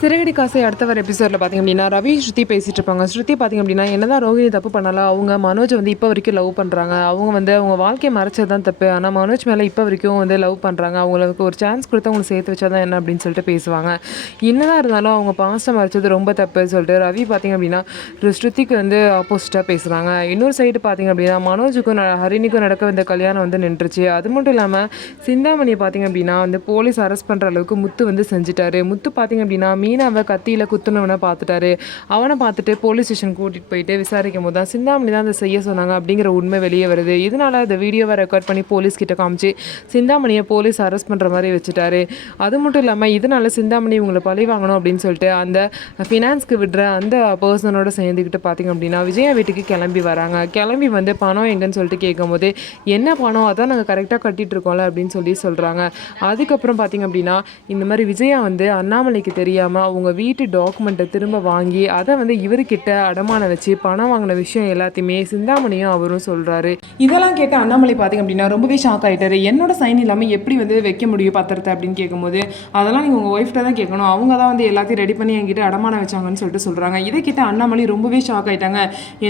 சிறகடி காசை அடுத்த வர எபிசோடில் பார்த்திங்க அப்படின்னா ரவி ஸ்ருதி பேசிகிட்டு இருப்பாங்க. ஸ்ருதி பார்த்திங்க அப்படின்னா என்னதான் ரோஹிணி தப்பு பண்ணாலும் அவங்க மனோஜ் வந்து இப்போ வரைக்கும் லவ் பண்ணுறாங்க. அவங்க வந்து அவங்க வாழ்க்கையை மறைச்சது தான் தப்பு. ஆனால் மனோஜ் மேலே இப்போ வரைக்கும் வந்து லவ் பண்ணுறாங்க. அவங்களுக்கு ஒரு சான்ஸ் கொடுத்து அவங்களை சேர்த்து வச்சா தான் என்ன அப்படின்னு சொல்லிட்டு பேசுவாங்க. என்னதான் இருந்தாலும் அவங்க பாஸ்ட்டை மறைச்சது ரொம்ப தப்புன்னு சொல்லிட்டு ரவி பார்த்திங்க அப்படின்னா ஸ்ருதிக்கு வந்து ஆப்போசிட்டாக பேசுகிறாங்க. இன்னொரு சைடு பார்த்திங்க அப்படின்னா மனோஜுக்கும் ஹரிணிக்கும் நடக்க வந்த கல்யாணம் வந்து நின்றுச்சு. அது மட்டும் இல்லாமல் சிந்தாமணியை பார்த்திங்க அப்படின்னா வந்து போலீஸ் அரெஸ்ட் பண்ணுற அளவுக்கு முத்து வந்து செஞ்சுட்டாரு. முத்து பார்த்திங்க அப்படின்னா மீனாவை கத்தியில் குத்துனவனை பார்த்துட்டாரு. அவனை பார்த்துட்டு போலீஸ் ஸ்டேஷன் கூட்டிகிட்டு போயிட்டு விசாரிக்கும் போது தான் சிந்தாமணி தான் அதை செய்ய சொன்னாங்க அப்படிங்கிற உண்மை வெளியே வருது. இதனால் அந்த வீடியோவை ரெக்கார்ட் பண்ணி போலீஸ் கிட்ட காமிச்சு சிந்தாமணியை போலீஸ் அரெஸ்ட் பண்ணுற மாதிரி வச்சுட்டாரு. அது மட்டும் இல்லாமல் இதனால் சிந்தாமணி இவங்களை பழி வாங்கணும் அப்படின்னு சொல்லிட்டு அந்த ஃபினான்ஸ்க்கு விடுற அந்த பர்சனோட சேர்ந்துக்கிட்டு பார்த்திங்க அப்படின்னா விஜயா வீட்டுக்கு கிளம்பி வராங்க. கிளம்பி வந்து பணம் எங்கன்னு சொல்லிட்டு கேட்கும்போது என்ன பணம் அதான் நாங்கள் கரெக்டாக கட்டிகிட்டு இருக்கோம்ல அப்படின்னு சொல்கிறாங்க. அதுக்கப்புறம் பார்த்திங்க அப்படின்னா இந்த மாதிரி விஜயா வந்து அண்ணாமலைக்கு தெரியாமல் அவங்க வீட்டு டாக்குமெண்ட்டை திரும்ப வாங்கி அதை வந்து இவர்கிட்ட அடமானம் வச்சு பணம் வாங்கின விஷயம் எல்லாத்தையுமே சிந்தாமணியும் அவரும் சொல்கிறாரு. இதெல்லாம் கேட்ட அண்ணாமலை பார்த்திங்க அப்படின்னா ரொம்பவே ஷாக் ஆகிட்டாரு. என்னோட சைன் இல்லாமல் எப்படி வந்து வைக்க முடியும் பத்திரத்தை அப்படின்னு கேட்கும்போது அதெல்லாம் நீங்கள் உங்கள் ஒய்ஃப்ட்ட தான் கேட்கணும், அவங்க தான் வந்து எல்லாத்தையும் ரெடி பண்ணி என்கிட்ட அடமானம் வச்சாங்கன்னு சொல்லிட்டு சொல்கிறாங்க. இதை கிட்ட அண்ணாமலை ரொம்பவே ஷாக் ஆகிட்டாங்க.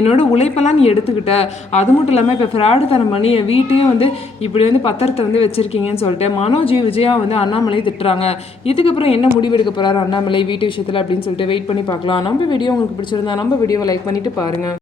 என்னோட உழைப்பெல்லாம் நீ எடுத்துக்கிட்ட, அது மட்டும் இல்லாமல் இப்போ ஃப்ராடு தரம் பண்ணி என் வீட்டையும் வந்து இப்படி வந்து பத்திரத்தை வந்து வச்சுருக்கீங்கன்னு சொல்லிட்டு மனோஜ் விஜயா வந்து அண்ணாமலை திட்டுறாங்க. இதுக்கப்புறம் என்ன முடிவெடுக்க போகிறாரு அண்ணாமலை வீட்டு விஷயத்தில் அப்படின்னு சொல்லிட்டு வெயிட் பண்ணி பார்க்கலாம். நம்ம வீடியோ உங்களுக்கு பிடிச்சிருந்தா நம்ம வீடியோவை லைக் பண்ணிட்டு பாருங்கள்.